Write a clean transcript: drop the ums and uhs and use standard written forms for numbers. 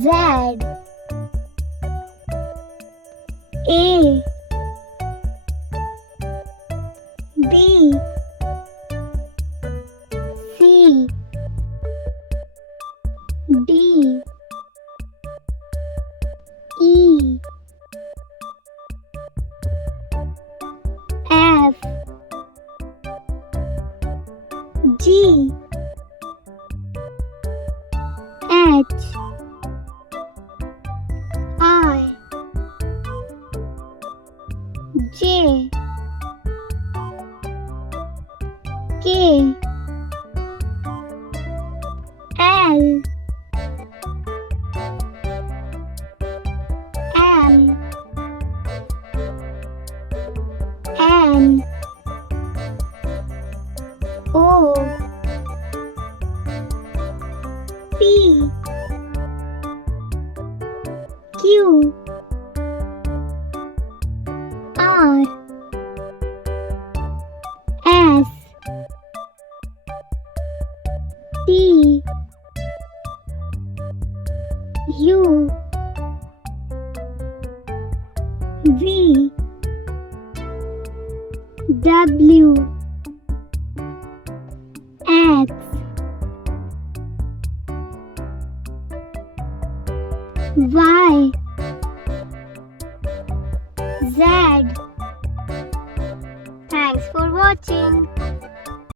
Z, A, B, C, D, E, F, G, H, I, J, K, L, M, N, O, P, Q, R, S, T, U, V, W, X, Y, Z. Thanks for watching.